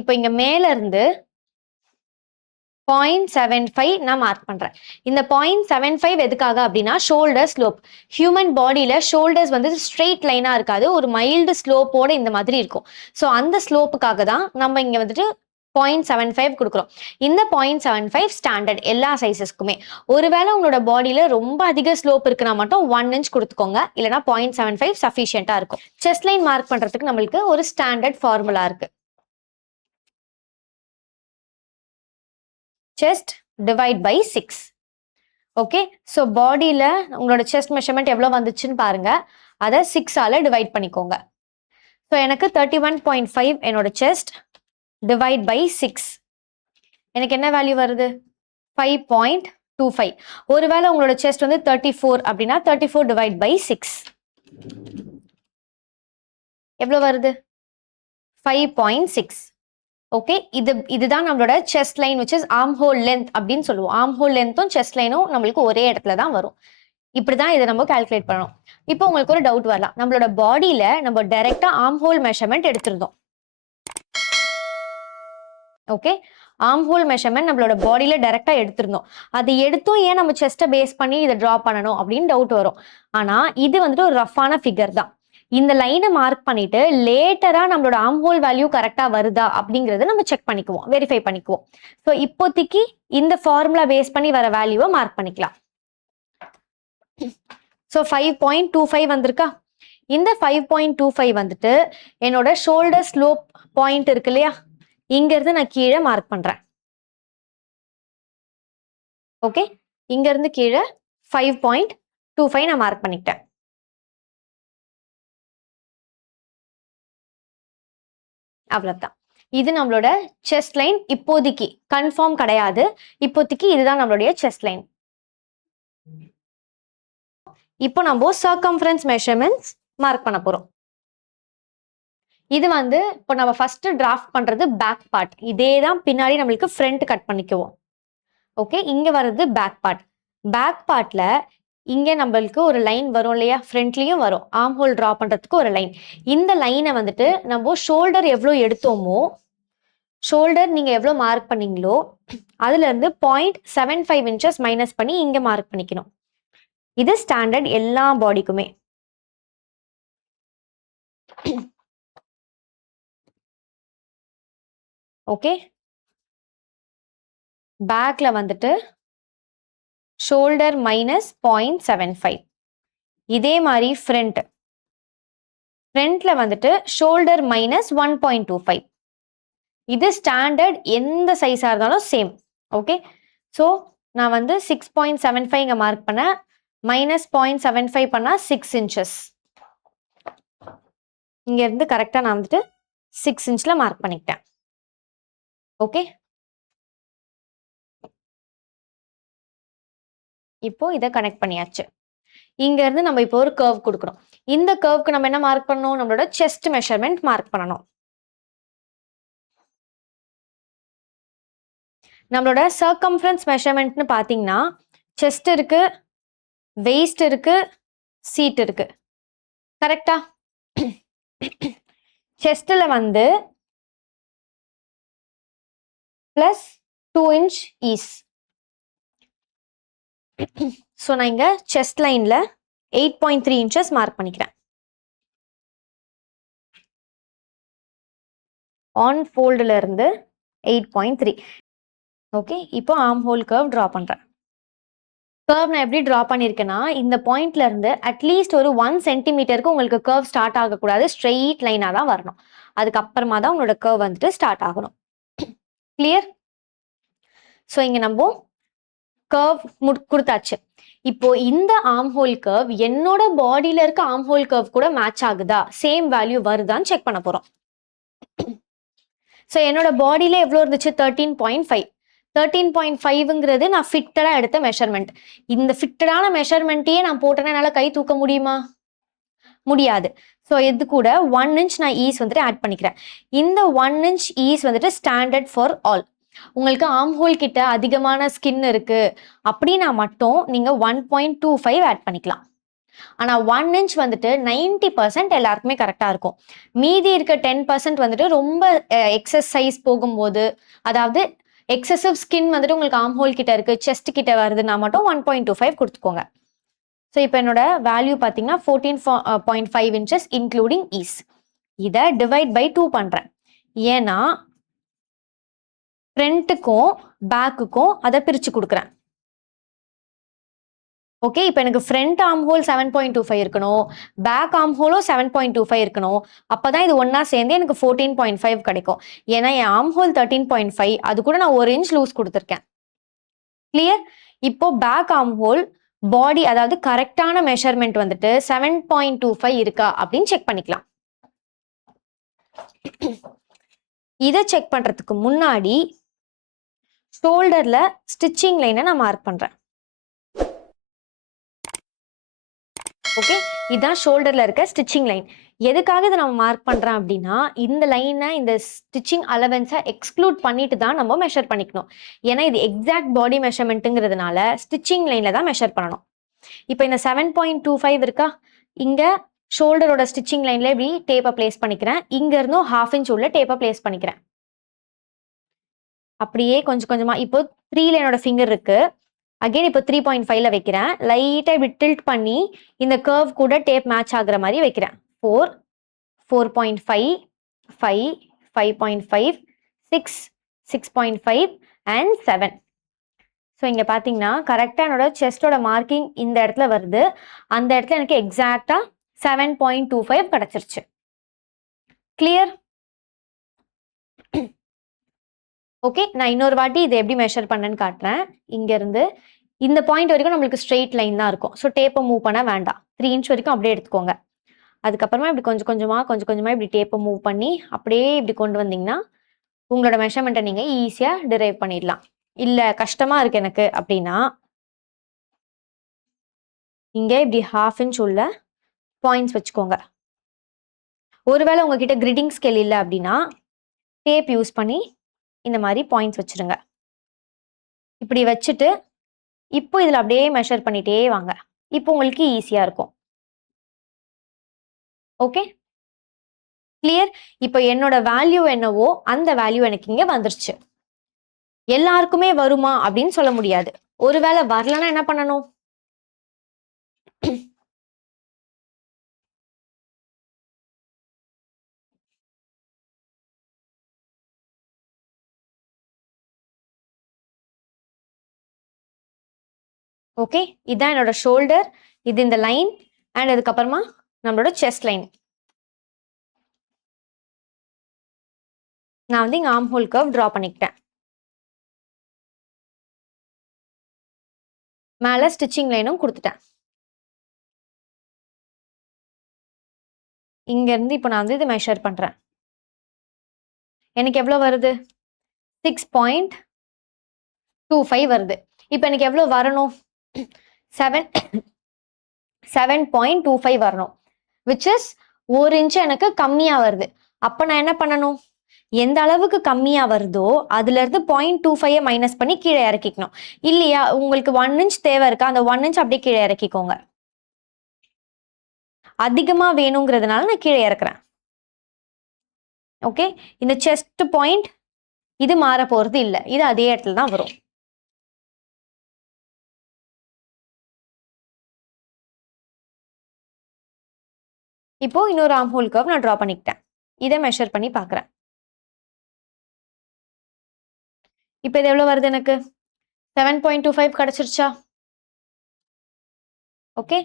இப்போ இங்க மேல இருந்து 0.75 நான் மார்க் பண்றேன். இந்த 0.75 எதுக்காக அப்படின்னா ஷோல்டர் ஸ்லோப். ஹியூமன் பாடியில ஷோல்டர்ஸ் வந்து ஸ்ட்ரெயிட் லைனா இருக்காது, ஒரு மைல்டு ஸ்லோப்போட இந்த மாதிரி இருக்கும். ஸோ அந்த ஸ்லோப்புக்காக தான் நம்ம இங்க வந்துட்டு 0.75 கொடுக்குறோம். இந்த 0.75 ஸ்டாண்டர்ட் எல்லா சைஸஸ்க்குமே. ஒருவேளை உங்களோட பாடியில ரொம்ப அதிக ஸ்லோப் இருக்குன்னா மட்டும் 1 இன்ச் கொடுத்துக்கோங்க, இல்லைனா 0.75 சஃபிஷியண்டா இருக்கும். செஸ்ட் லைன் மார்க் பண்றதுக்கு நம்மளுக்கு ஒரு ஸ்டாண்டர்ட் ஃபார்முலா இருக்கு. chest divide by 6. Okay, so பாடியில் உங்களோட செஸ்ட் மெஷர்மெண்ட் எவ்வளோ வந்துச்சுன்னு பாருங்க, அதை 6ஆல டிவைட் பண்ணிக்கோங்க. ஸோ எனக்கு 31.5 என்னோட செஸ்ட் டிவைட் பை 6, எனக்கு என்ன வேல்யூ வருது? 5.25. ஒருவேளை உங்களோட செஸ்ட் வந்து 34 அப்படின்னா 34 டிவைட் பை 6 எவ்வளோ வருது? 5.6. ஓகே, இதுதான் நம்மளோட chest line which is arm hole length அப்படின்னு சொல்லுவோம். ஆர்ம் ஹோல் லென்த்தும் செஸ்ட் லைனும் நம்மளுக்கு ஒரே இடத்துல தான் வரும். இப்படிதான் இதை நம்ம கால்குலேட் பண்ணணும். இப்போ உங்களுக்கு ஒரு டவுட் வரலாம், நம்மளோட பாடியில நம்ம டைரக்டா ஆர்ம் ஹோல் மெஷர்மெண்ட் எடுத்திருந்தோம். ஓகே, ஆர்ம் ஹோல் மெஷர்மெண்ட் நம்மளோட பாடியில டைரக்டா எடுத்திருந்தோம். அது எடுத்தும் ஏன் நம்ம செஸ்ட்டை பேஸ் பண்ணி இதை டிரா பண்ணணும் அப்படின்னு டவுட் வரும். ஆனா இது வந்துட்டு ஒரு ரஃப்பான ஃபிகர் தான். இந்த லைனை மார்க் பண்ணிட்டு லேட்டரா நம்மளோட ஆர்ம் ஹோல் வேல்யூ கரெக்டா வருதா அப்படிங்கறத நம்ம செக் பண்ணிக்குவோம், வெரிஃபை பண்ணிக்குவோம். ஸோ இப்போதைக்கு இந்த ஃபார்முலா பேஸ் பண்ணி வர வேல்யூவை மார்க் பண்ணிக்கலாம். ஸோ 5.25 வந்திருக்கா? இந்த 5.25 வந்துட்டு என்னோட ஷோல்டர் ஸ்லோப் பாயிண்ட் இருக்கு இல்லையா, இங்க இருந்து நான் கீழே மார்க் பண்றேன். ஓகே, இங்க இருந்து கீழே 5.25 நான் மார்க் பண்ணிட்டேன். அவ்வளவுதான். இது நம்மளோட செஸ்ட் லைன். இப்போதைக்கு கன்ஃபார்ம் கிடையாது, இப்போதைக்கு இதுதான் நம்மளுடைய செஸ்ட் லைன். இப்போ நம்ம சர்க்கம்ஃபரன்ஸ் மெஷர்மெண்ட்ஸ் மார்க் பண்ண போறோம். இது வந்து இப்போ நம்ம ஃபர்ஸ்ட் டிராஃப்ட் பண்றது பேக் பார்ட். இதே தான் பின்னாடி நம்மளுக்கு ஃப்ரண்ட் கட் பண்ணிக்குவோம். ஓகே, இங்க வர்றது பேக் பார்ட். பேக் பார்ட்ல இங்க நம்மளுக்கு ஒரு லைன் வரும் இல்லையா, ஃப்ரண்ட்லயும் வரும், ஆர்ம் ஹோல் டிரா பண்றதுக்கு ஒரு லைன். இந்த லைனை வந்துட்டு நம்ம ஷோல்டர் எவ்வளோ எடுத்தோமோ, ஷோல்டர் நீங்க எவ்வளோ மார்க் பண்ணீங்களோ அதுல இருந்து 0.75 இன்ச்சஸ் மைனஸ் பண்ணி இங்க மார்க் பண்ணிக்கணும். இது ஸ்டாண்டர்ட் எல்லா பாடிக்குமே. ஓகே, பேக்ல வந்துட்டு ஷோல்டர் மைனஸ் 0.75. இதே மாதிரி ஃப்ரண்ட்ல வந்துட்டு ஷோல்டர் மைனஸ் 1.25. இது ஸ்டாண்டர்ட் எந்த சைஸா இருந்தாலும் சேம். ஓகே, ஸோ நான் வந்து 6.75 இங்க மார்க் பண்ண, மைனஸ் 0.75 பண்ணா 6 இன்ச்சஸ். இங்க இருந்து கரெக்டா நான் வந்துட்டு 6 இன்ச்ல மார்க் பண்ணிக்கிட்டேன். ஓகே, இப்போ இதை கனெக்ட் பண்ணியாச்சு. இங்க இருந்து நம்ம இப்போ ஒரு கர்வ் கொடுக்கணும். இந்த கர்வ்க்கு நம்ம என்ன மார்க் பண்ணணும்? நம்மளோட செஸ்ட் மெஷர்மெண்ட் மார்க் பண்ணணும். நம்மளோட சர்க்கம்ஃபரன்ஸ் மெஷர்மெண்ட்னு பாத்தீங்கன்னா செஸ்ட் இருக்கு, வெயிஸ்ட் இருக்கு, சீட் இருக்கு. கரெக்டா? செஸ்ட்ல வந்து பிளஸ் 2 இன்ச் ஈஸ். ஸோ நான் இங்க செஸ்ட் லைன்ல 8.3 இன்ச்சஸ் மார்க் பண்ணிக்கிறேன். ஆன் ஃபோல்டுல இருந்து 8.3. ஓகே, இப்போ ஆர்ம் ஹோல் கர்வ் டிரா பண்றேன். கர்வ் நான் எப்படி டிரா பண்ணியிருக்கேன்னா, இந்த பாயிண்ட்ல இருந்து அட்லீஸ்ட் ஒரு 1 சென்டிமீட்டருக்கு உங்களுக்கு கர்வ் ஸ்டார்ட் ஆகக்கூடாது, ஸ்ட்ரெயிட் லைனா தான் வரணும். அதுக்கப்புறமா தான் உங்களோட கர்வ் வந்துட்டு ஸ்டார்ட் ஆகணும். கிளியர்? ஸோ இங்க நம்ம கர்வ் கொடுத்தாச்சு. இப்போ இந்த ஆர்ம் ஹோல் கர்வ் என்னோட பாடியில இருக்க ஆர்ம் ஹோல் கர்வ் கூட மேட்ச் ஆகுதா, சேம் வேல்யூ வருதான்னு செக் பண்ண போறோம். ஸோ என்னோட பாடியில எவ்வளோ இருந்துச்சு? 13.5. 13.5ங்கிறது நான் ஃபிட்டடா எடுத்த மெஷர்மெண்ட். இந்த ஃபிட்டடான மெஷர்மெண்ட்டையே நான் போட்டேன்னா என்னால் கை தூக்க முடியுமா? முடியாது. ஸோ இது கூட 1 இன்ச் நான் ஈஸ் வந்துட்டு ஆட் பண்ணிக்கிறேன். இந்த 1 இன்ச் ஈஸ் வந்துட்டு ஸ்டாண்டர்ட் ஃபார் ஆல். உங்களுக்கு ஆர்ம் ஹோல் கிட்ட அதிகமான ஸ்கின் இருக்கு அப்படின்னா மட்டும் நீங்க 1.25 ஆட் பண்ணிக்கலாம். ஆனா 1 இன்ச் வந்துட்டு 90% எல்லாருக்குமே கரெக்டா இருக்கும். மீதி இருக்க 10% வந்துட்டு ரொம்ப எக்ஸஸ் சைஸ் போகும்போது, அதாவது எக்ஸசிவ் ஸ்கின் வந்துட்டு உங்களுக்கு ஆர்ம் ஹோல் கிட்ட இருக்கு, செஸ்ட் கிட்ட வருதுன்னா மட்டும் 1.25 குடுத்துக்கோங்க. ஸோ இப்போ என்னோட வேல்யூ பார்த்தீங்கன்னா 14.5 இன்ச்சஸ் இன்க்ளூடிங் ஈஸ். இதை டிவைட் பை 2 பண்றேன். ஏன்னா ஃப்ரண்ட்டுக்கும் பேக்குக்கும் அதை பிரிச்சு கொடுக்குறேன். ஓகே, இப்போ எனக்கு ஃப்ரண்ட் ஆர்ம் ஹோல் 7.25 இருக்கணும், பேக் ஆர்ம் ஹோலும் 7.25 இருக்கணும். அப்பதான் இது ஒன்னா சேர்ந்து எனக்கு 14.5 கிடைக்கும். ஏன்னா என் ஆர்ம் ஹோல் 13.5, அது கூட நான் 1 இன்ச் லூஸ் கொடுத்துருக்கேன். கிளியர்? இப்போ பேக் ஆர்ம் ஹோல் பாடி, அதாவது கரெக்டான மெஷர்மெண்ட் வந்துட்டு 7.25 இருக்கா அப்படின்னு செக் பண்ணிக்கலாம். இதை செக் பண்றதுக்கு முன்னாடி ஷோல்டர்ல ஸ்டிச்சிங் லைனை நான் மார்க் பண்றேன். ஓகே, இதுதான் ஷோல்டர்ல இருக்க ஸ்டிச்சிங் லைன். எதுக்காக இதை நம்ம மார்க் பண்றேன் அப்படின்னா, இந்த லைனை, இந்த ஸ்டிச்சிங் அலவன்ஸை எக்ஸ்க்ளூட் பண்ணிட்டு தான் நம்ம மெஷர் பண்ணிக்கணும். ஏன்னா இது எக்ஸாக்ட் பாடி மெஷர்மெண்ட்டுங்கிறதுனால ஸ்டிச்சிங் லைன்ல தான் மெஷர் பண்ணணும். இப்போ இந்த 7.25 இருக்கா, இங்க ஷோல்டரோட ஸ்டிச்சிங் லைன்ல இப்படி டேப்பை பிளேஸ் பண்ணிக்கிறேன். இங்க இருந்தும் 1/2 இன்ச் உள்ள டேப்பை பிளேஸ் பண்ணிக்கிறேன். அப்படியே கொஞ்சம் கொஞ்சமா இப்போ 3ல என்னோட ஃபிங்கர் இருக்கு. அகைன் இப்போ 3.5ல வைக்கிறேன். லைட்டா இப்படி டில்ட் பண்ணி இந்த கர்வ் கூட டேப் மேட்ச் ஆகுற மாதிரி வைக்கிறேன். 4, 4.5, 5, 5.5, 6, 6.5 அண்ட் 7. ஸோ இங்க பாத்தீங்கன்னா கரெக்டா என்னோட செஸ்டோட மார்க்கிங் இந்த இடத்துல வருது. அந்த இடத்துல எனக்கு எக்ஸாக்டா 7.25 கிடைச்சிருச்சு. கிளியர்? ஓகே, நான் இன்னொரு வாட்டி இதை எப்படி மெஷர் பண்ணேன்னு காட்டுறேன். இங்க இருந்து இந்த பாயிண்ட் வரைக்கும் நம்மளுக்கு ஸ்ட்ரெயிட் லைன் தான் இருக்கும். ஸோ டேப்பை மூவ் பண்ண வேண்டாம். 3 இன்ச் வரைக்கும் அப்படியே எடுத்துக்கோங்க. அதுக்கப்புறமா இப்படி கொஞ்சம் கொஞ்சமா இப்படி டேப்பை மூவ் பண்ணி அப்படியே இப்படி கொண்டு வந்தீங்கன்னா உங்களோட மெஷர்மெண்ட்டை நீங்க ஈஸியா டிரைவ் பண்ணிடலாம். இல்ல கஷ்டமா இருக்கு எனக்கு அப்படின்னா இங்க இப்படி 1/2 இன்ச் உள்ள பாயிண்ட்ஸ் வச்சுக்கோங்க. ஒருவேளை உங்ககிட்ட கிரிட்டிங் ஸ்கேல் இல்லை அப்படின்னா டேப் யூஸ் பண்ணி இந்த மாதிரி பாயிண்ட்ஸ் வச்சிருங்க. இப்படி வச்சுட்டு இப்போ இதுல அப்படியே மெஷர் பண்ணிட்டே வாங்க. இப்போ உங்களுக்கு ஈஸியா இருக்கும். Okay, clear? இப்போ என்னோட வேல்யூ என்னவோ அந்த வேல்யூ எனக்கு இங்க வந்துருச்சு. எல்லாருக்குமே வருமா அப்படின்னு சொல்ல முடியாது. ஒருவேளை வரலன்னா என்ன பண்ணணும்? ஓகே, இதான் என்னோட ஷோல்டர், இது இந்த லைன் அண்ட் அதுக்கப்புறமா நம்மளோட செஸ்ட் லைன். நான் வந்து இங்க ஆர்ம் ஹோல் கர்வ் டிரா பண்ணிக்கிட்டேன். மேல ஸ்டிச்சிங் லைனும் கொடுத்துட்டேன். இங்க இருந்து இப்போ நான் வந்து இதை மெஷர் பண்றேன். எனக்கு எவ்வளவு வருது? 6.25 வருது. இப்போ எனக்கு எவ்வளவு வரணும்? 7.25 வரணும். விச் இஸ் 1 இன்ச் எனக்கு கம்மியா வருது. அப்ப நான் என்ன பண்ணணும்? எந்த அளவுக்கு கம்மியா வருதோ அதுல இருந்து 0.25 மைனஸ் பண்ணி கீழே இறக்கிக்கணும். இல்லையா, உங்களுக்கு 1 இன்ச் தேவை இருக்கா, அந்த 1 இன்ச் அப்படியே கீழே இறக்கிக்கோங்க. அதிகமா வேணுங்கிறதுனால நான் கீழே இறக்குறேன். ஓகே, இந்த செஸ்ட் பாயிண்ட் இது மாற போறது இல்லை, இது அதே இடத்துல தான் வரும். இப்போ இன்னொரு ஆர்ம் ஹோல் கர்வ் நான் டிரா பண்ணிக்கிட்டேன். இதை மெஷர் பண்ணி பார்க்குறேன். இப்போ இது எவ்வளவு வருது? எனக்கு 7.25 கிடைச்சிருச்சா? ஓகே,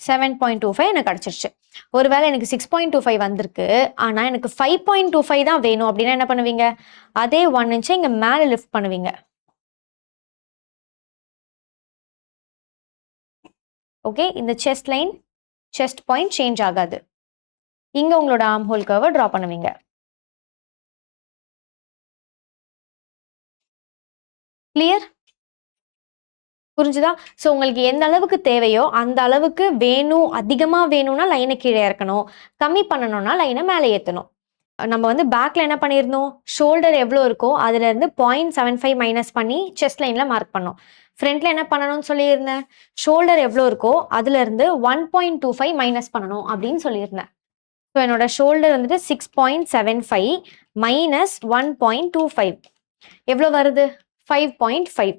7.25 எனக்கு கிடைச்சிருச்சு. ஒருவேளை எனக்கு 6.25 வந்திருக்கு, ஆனா எனக்கு 5.25 தான் வேணும் அப்படின்னா என்ன பண்ணுவீங்க? அதே 1 இன்ச்சை இங்க மேல லிஃப்ட் பண்ணுவீங்க. ஓகே, இந்த chest line, chest point change ஆகாது. இங்க உங்களோட ஆர்ம் ஹோல் கர்வை டிரா பண்ணுவீங்க. கிளியர்? புரிஞ்சுதா? ஸோ உங்களுக்கு எந்த அளவுக்கு தேவையோ அந்த அளவுக்கு வேணும். அதிகமா வேணும்னா லைனை கீழே இறக்கணும், கம்மி பண்ணணும்னா லைனை மேலே ஏற்றணும். நம்ம வந்து பேக்ல என்ன பண்ணியிருந்தோம்? ஷோல்டர் எவ்வளோ இருக்கோ அதுல இருந்து 0.75 மைனஸ் பண்ணி செஸ்ட் லைன்ல மார்க் பண்ணோம். ஃப்ரண்ட்ல என்ன பண்ணணும்னு சொல்லியிருந்தேன்? ஷோல்டர் எவ்வளோ இருக்கோ அதுல இருந்து 1.25 மைனஸ் பண்ணணும் அப்படின்னு சொல்லியிருந்தேன். ஸோ என்னோட ஷோல்டர் வந்துட்டு 6.75 மைனஸ் 1.25 எவ்வளோ வருது? 5.5.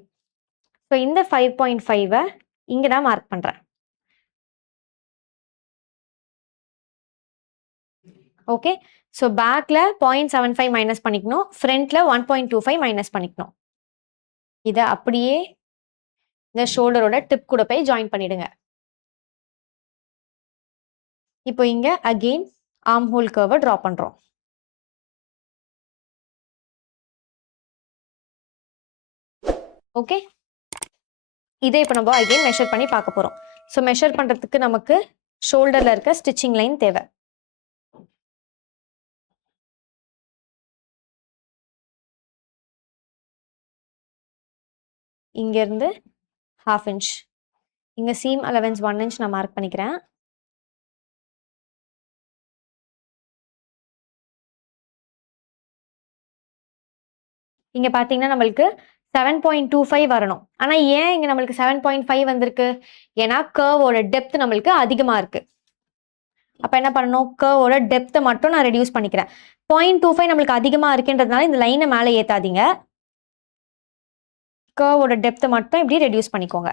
ஸோ இந்த 5.5 இங்க தான் மார்க் பண்றேன். ஓகே. ஸோ பேக்ல 0.75 மைனஸ் பண்ணிக்கணும். ஃப்ரண்ட்ல 1.25 மைனஸ் பண்ணிக்கணும். இதை அப்படியே இந்த ஷோல்டரோட டிப் கூட போய் ஜாயின் பண்ணிடுங்க. இப்போ இங்க அகெயின் ஆர்ம் ஹோல் கர்வை ட்ரா பண்றோம். ஓகே. இதை இப்போ நம்ம அகெயின் மெஷர் பண்ணி பார்க்க போறோம். ஸோ மெஷர் பண்றதுக்கு நமக்கு ஷோல்டர்ல இருக்க ஸ்டிச்சிங் லைன் தேவை. இங்க இருந்து 1/2 இன்ச். இங்க சீம் அலவன்ஸ் 1 இன்ச் நான் மார்க் பண்ணிக்கிறேன். இங்க பாத்தீங்கன்னா நம்மளுக்கு 7.25 வரணும். ஆனா ஏன் இங்க நம்மளுக்கு 7.5 வந்திருக்கு? ஏன்னா கர்வோட டெப்த் நம்மளுக்கு அதிகமா இருக்கு. அப்ப என்ன பண்ணணும்? கர்வோட டெப்த்தை மட்டும் நான் ரெடியூஸ் பண்ணிக்கிறேன். 0.25 நம்மளுக்கு அதிகமா இருக்குன்றதுனால இந்த லைனை மேலே ஏத்தாதீங்க. கர்வோட டெப்த்தை மட்டும் இப்படி ரெடியூஸ் பண்ணிக்கோங்க.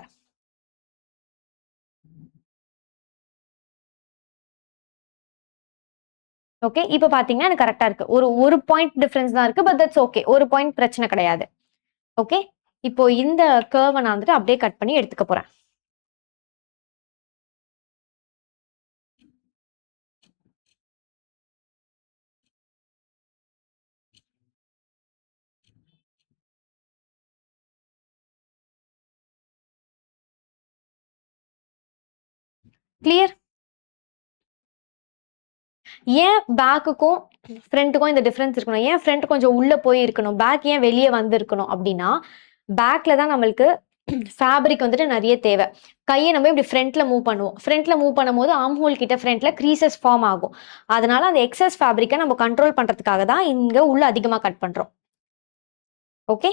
ஓகே. இப்போ பாத்தீங்கன்னா எனக்கு கரெக்டா இருக்கு. ஒரு பாயிண்ட் டிஃபரன்ஸ் தான் இருக்கு. But that's okay. ஒரு பாயிண்ட் பிரச்சனை கிடையாது. ஓகே. இப்போ இந்த கர்வை நான் வந்துட்டு அப்படியே கட் பண்ணி எடுத்துக்க போறேன். கிளியர்? ஏன் பேக்குக்கும் ஃப்ரண்ட்டுக்கும் இந்த டிஃபரன்ஸ் இருக்கணும்? ஏன் ஃப்ரண்ட் கொஞ்சம் உள்ள போய் இருக்கணும்? பேக் ஏன் வெளியே வந்து இருக்கணும் அப்படின்னா, பேக்ல தான் நம்மளுக்கு ஃபேப்ரிக் வந்துட்டு நிறைய தேவை. கையை நம்ம இப்படி ஃப்ரண்ட்ல மூவ் பண்ணுவோம். ஃப்ரண்ட்ல மூவ் பண்ணும்போது ஆர்ம் ஹோல் கிட்ட ஃப்ரண்ட்ல க்ரீசஸ் ஃபார்ம் ஆகும். அதனால அந்த எக்ஸஸ் ஃபேப்ரிக்கை நம்ம கண்ட்ரோல் பண்றதுக்காக தான் இங்க உள்ள அதிகமா கட் பண்றோம். ஓகே.